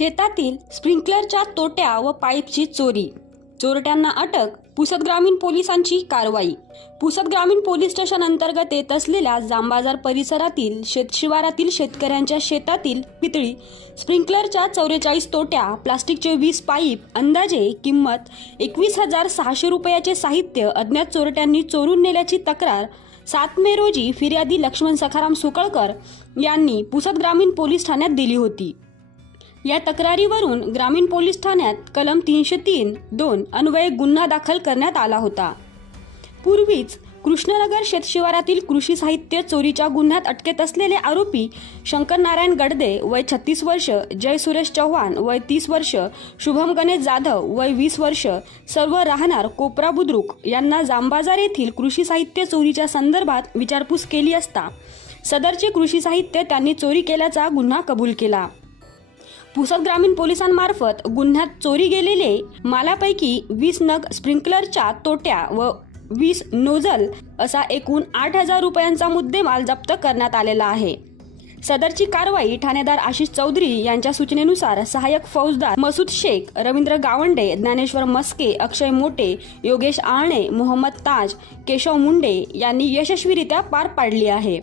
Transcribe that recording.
शेतातील स्प्रिंकलरच्या तोट्या व पाईपची चोरी, चोरट्यांना अटक, पुसद ग्रामीण पोलिसांची कारवाई। पुसद ग्रामीण पोलीस स्टेशन अंतर्गत येत असलेल्या जामबाजार परिसरातील शेतशिवारातील शेतकऱ्यांच्या शेतातील पितळी स्प्रिंकलरच्या 44 तोट्या, प्लास्टिकचे 20 पाईप, अंदाजे किंमत 21,600 रुपयाचे साहित्य अज्ञात चोरट्यांनी चोरून नेल्याची तक्रार 7 मे रोजी फिर्यादी लक्ष्मण सखाराम सुकळकर यांनी पुसद ग्रामीण पोलीस ठाण्यात दिली होती। या तक्रारीवरून ग्रामीण पोलीस ठाण्यात कलम 303(2) अन्वये गुन्हा दाखल करण्यात आला होता। पूर्वीच कृष्णनगर शेतशिवारातील कृषी साहित्य चोरीच्या गुन्ह्यात अटकेत असलेले आरोपी शंकर नारायण गडदे वय 36 वर्ष, जय सुरेश चव्हाण वय 30 वर्ष, शुभम गणेश जाधव वय 20 वर्ष, सर्व राहणार कोपरा बुद्रुक यांना जामबाजार येथील कृषी साहित्य चोरीच्या संदर्भात विचारपूस केली असता सदरचे कृषी साहित्य त्यांनी चोरी केल्याचा गुन्हा कबूल केला। पुसद ग्रामीण पोलिसांमार्फत गुन्ह्यात चोरी गेलेले मालापैकी 20 नग स्प्रिंकलरच्या तोट्या व 20 नोझल असा एकूण 8,000 रुपयांचा मुद्देमाल जप्त करण्यात आलेला आहे। सदरची कारवाई ठाणेदार आशिष चौधरी यांच्या सूचनेनुसार सहाय्यक फौजदार मसूद शेख, रवींद्र गावंडे, ज्ञानेश्वर मस्के, अक्षय मोटे, योगेश आळणे, मोहम्मद ताज, केशव मुंडे यांनी यशस्वीरित्या पार पाडली आहे।